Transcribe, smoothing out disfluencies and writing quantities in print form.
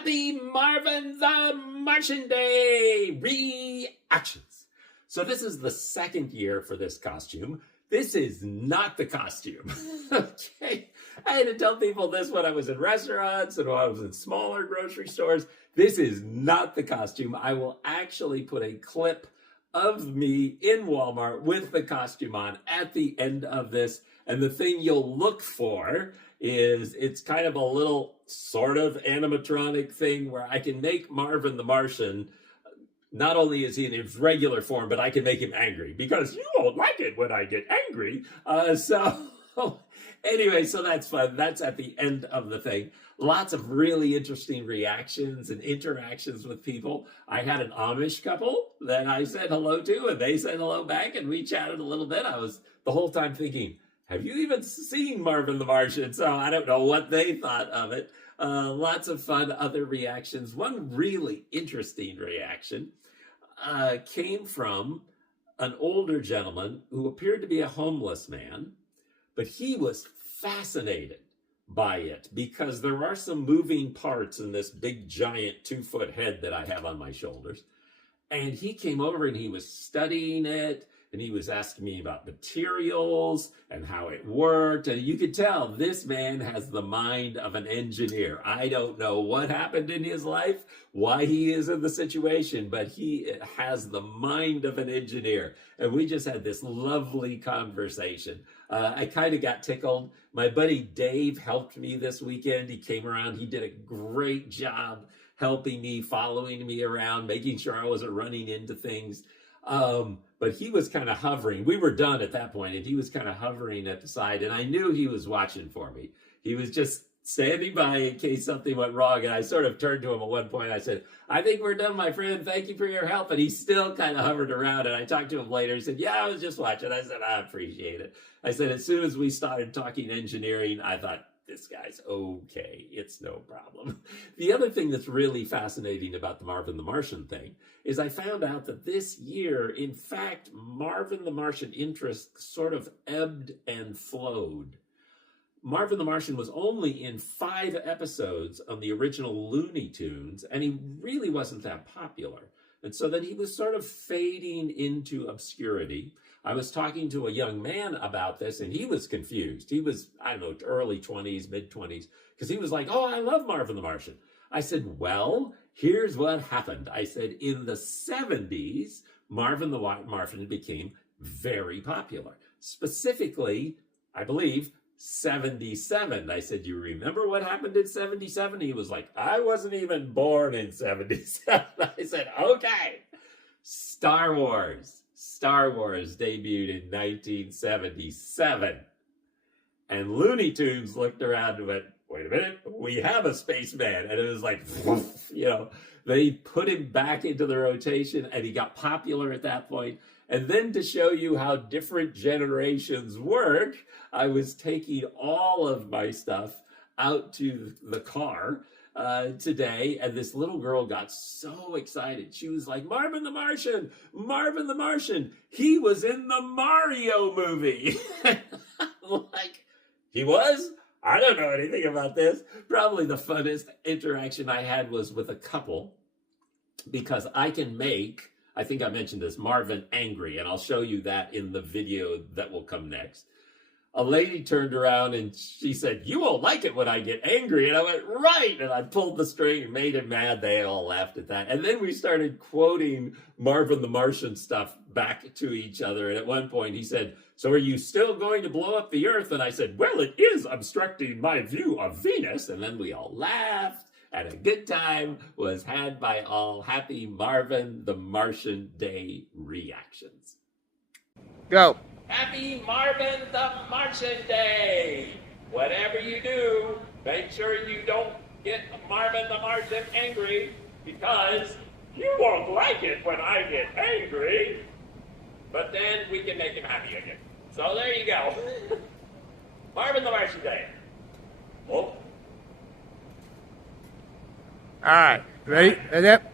Happy Marvin the Martian Day reactions. So this is the second year for this costume. This is not the costume. Okay. I had to tell people this when I was in restaurants and when I was in smaller grocery stores. This is not the costume. I will actually put a clip of me in Walmart with the costume on at the end of this. And the thing you'll look for is it's kind of a little sort of animatronic thing where I can make Marvin the Martian. Not only is he in his regular form, but I can make him angry because you won't like it when I get angry. Anyway, so that's fun. That's at the end of the thing. Lots of really interesting reactions and interactions with people. I had an Amish couple that I said hello to, and they said hello back, and we chatted a little bit. I was the whole time thinking, have you even seen Marvin the Martian? So I don't know what they thought of it. Lots of fun other reactions. One really interesting reaction came from an older gentleman who appeared to be a homeless man, but he was fascinated by it because there are some moving parts in this big giant 2-foot head that I have on my shoulders. And he came over and he was studying it. And he was asking me about materials and how it worked. And you could tell this man has the mind of an engineer. I don't know what happened in his life, why he is in the situation, but he has the mind of an engineer. And we just had this lovely conversation. I kind of got tickled. My buddy Dave helped me this weekend. He came around. He did a great job helping me, following me around, making sure I wasn't running into things. But he was kind of hovering. We were done at that point, and he was kind of hovering at the side, and I knew he was watching for me. He was just standing by in case something went wrong, and I sort of turned to him at one point. I said, I think we're done, my friend. Thank you for your help. And he still kind of hovered around, and I talked to him later. He said, yeah, I was just watching. I said, I appreciate it. I said, as soon as we started talking engineering, I thought, this guy's okay. It's no problem. The other thing that's really fascinating about the Marvin the Martian thing is I found out that this year, in fact, Marvin the Martian interest sort of ebbed and flowed. Marvin the Martian was only in 5 episodes on the original Looney Tunes, and he really wasn't that popular. And so then he was sort of fading into obscurity. I was talking to a young man about this, and he was confused. He was, I don't know, early 20s, mid-20s, because he was like, oh, I love Marvin the Martian. I said, well, here's what happened. I said, in the 70s, Marvin the Martian became very popular. Specifically, I believe, 77. I said, you remember what happened in 77? He was like, I wasn't even born in 77. I said, okay. Star Wars debuted in 1977. And Looney Tunes looked around and went, wait a minute, we have a spaceman. And it was like, you know, they put him back into the rotation and he got popular at that point. And then to show you how different generations work, I was taking all of my stuff out to the car today, and this little girl got so excited. She was like, Marvin the Martian, Marvin the Martian, he was in the Mario movie. Like, he was? I don't know anything about this. Probably the funnest interaction I had was with a couple, because I can make, I think I mentioned this, Marvin angry, and I'll show you that in the video that will come next. A lady turned around and she said, you won't like it when I get angry. And I went, right. And I pulled the string and made him mad. They all laughed at that. And then we started quoting Marvin the Martian stuff back to each other. And at one point he said, so are you still going to blow up the earth? And I said, well, it is obstructing my view of Venus. And then we all laughed. And a good time was had by all. Happy Marvin the Martian Day reactions. Go. Happy Marvin the Martian Day! Whatever you do, make sure you don't get Marvin the Martian angry, because you won't like it when I get angry, but then we can make him happy again. So there you go. Marvin the Martian Day. Oh. All right. Ready? Ready?